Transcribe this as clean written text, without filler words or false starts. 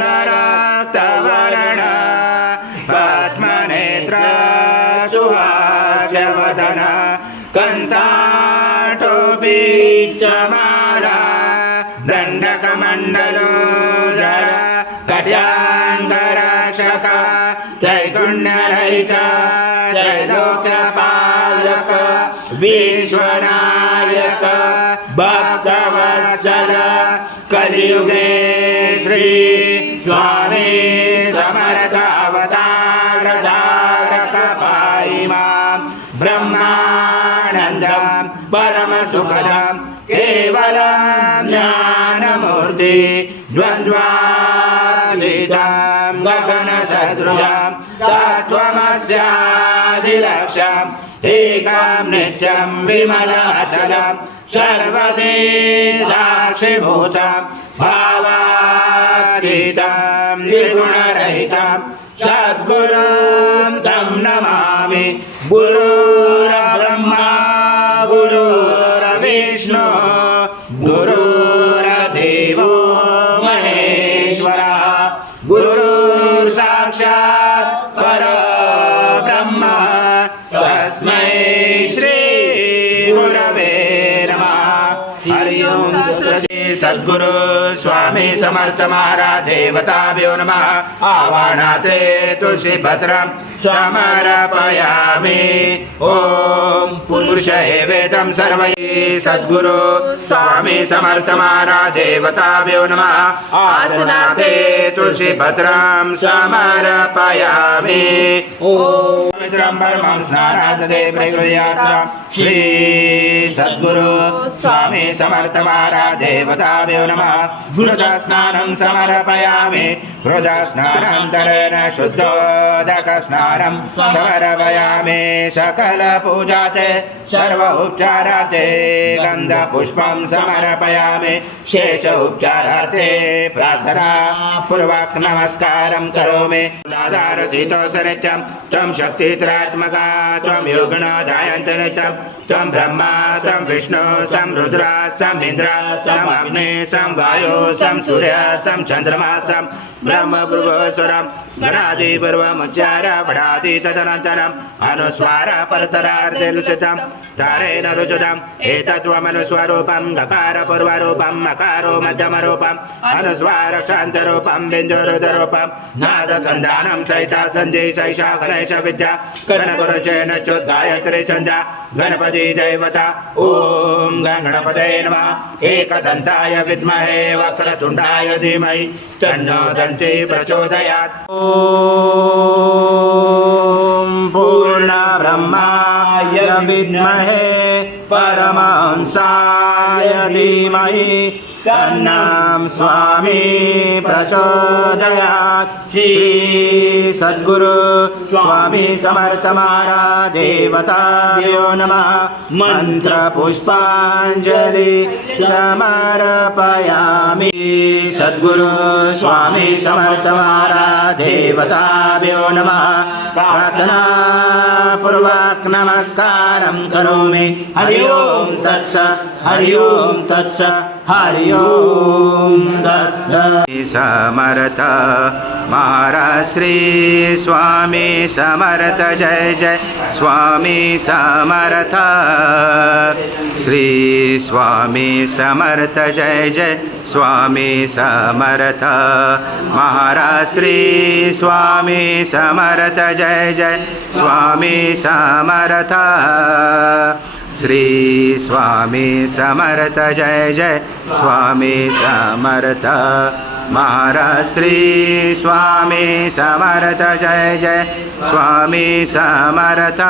गराक्तवर्ण पद्मनेत्र सुहास्यवदन कंठाटोपी चमाला दंडकमंडलोदर कट्याङ्गरक्षक त्रैगुण्यरहित त्रैलोक्यपालक विश्वनायक भक्तवत्सल कलियुगे श्री स्वामी समर्थ अवतार धारक पाहि मां ब्रह्मानन्दं परम सुखदं केवलं ज्ञानमूर्ति द्वन्द्वातीतं गगनसदृशं तत्त्वमस्यादिलक्ष्यम् एकं नित्यं विमलाचलं सर्वदे साक्षिभूतं भावातीतं त्रिगुणरहितं सद्गुरुं तं नमामि। गुरुर्ब्रह्मा गुरुर्विष्णु गुरुर्देवो महेश्वरः गुरुर्साक्षात् परब्रह्म तस्मै श्री गुरवे नमः। हरि ओम। सद्गुरु स्वामी समर्थ महाराज देवताभ्यो नमः। आवाहनाते तुलसी भद्रं समर्पयामि। ओम पुरुषे वेदं सर्वैः सद्गुरु स्वामी समर्थ महाराज देवताभ्यो नमः। आसनाते तुलसी भद्रं समर्पयामि। ओम पवित्रं परमं स्नानादे प्रगृह्यात्रा श्री सद्गुरु स्वामी समर्थ महाराज देवताभ्यो नमः। गुरुस्नानं समर्पयामि। गुरुस्नानान्तरेण शुद्धोदक स्नानं समर्पयामि। सकल पूजाते सर्व उपचारार्थे गन्धपुष्पं समर्पयामि। शेष उपचारार्थे प्रार्थना पूर्वक नमस्कारं करोमि। मूलाधार शीतोषनित्यं त्वं शक्तित्रात्मका त्वं योगिनो जायन्त नित्यं त्वं ब्रह्मा त्वं विष्णु सं रुद्र सं इन्द्र सं अग्नि सं वायु सं सूर्य सं चन्द्रमा सं ब्रह्म भुवस्वरं गणादि पूर्वमुच्चार पठादि तदनन्तरम् अनुस्वार परतरार्धेलुषितं तारेण रुजुतम् एतत्त्वमनुस्वरूपं गकार पूर्वरूपं मकारो मध्यमरूपम् अनुस्वार शान्तरूपं बिन्दुरुदरूपं नादसन्धानं सहिता सन्धि सैषा गणेश विद्या गणगुरुचेन चोद्गायत्री छन्दा गणपति देवता। ओम गणपतये नमः। एकदन्ताय विद्महे वक्रतुण्डाय धीमहि तन्नो दन्ती प्रचोदयात्। ओम पूर्ण ब्रह्माय विद्महे परमहंसाय धीमहि तन्नं स्वामी प्रचोदयात्। श्री सद्गुरु स्वामी समर्थ महाराज देवताभ्यो नमः। मंत्र पुष्पांजलि समर्पयामि। सद्गुरु स्वामी समर्थ महाराज देवताभ्यो नमः। प्रार्थना पूर्वक नमस्कारं करोमि। हरि ओम तत्सत् हरि ओम तत्सत् हरि ओम तत्सत्। समर्थ महाराज श्री स्वामी समर्थ जय जय स्वामी समर्थ। श्री स्वामी समर्थ जय जय स्वामी समर्थ। महाराज श्री स्वामी समर्थ जय जय स्वामी समर्थ। श्री स्वामी समर्थ जय जय स्वामी समर्थ। महाराज श्री स्वामी समर्थ जय जय स्वामी समर्थ।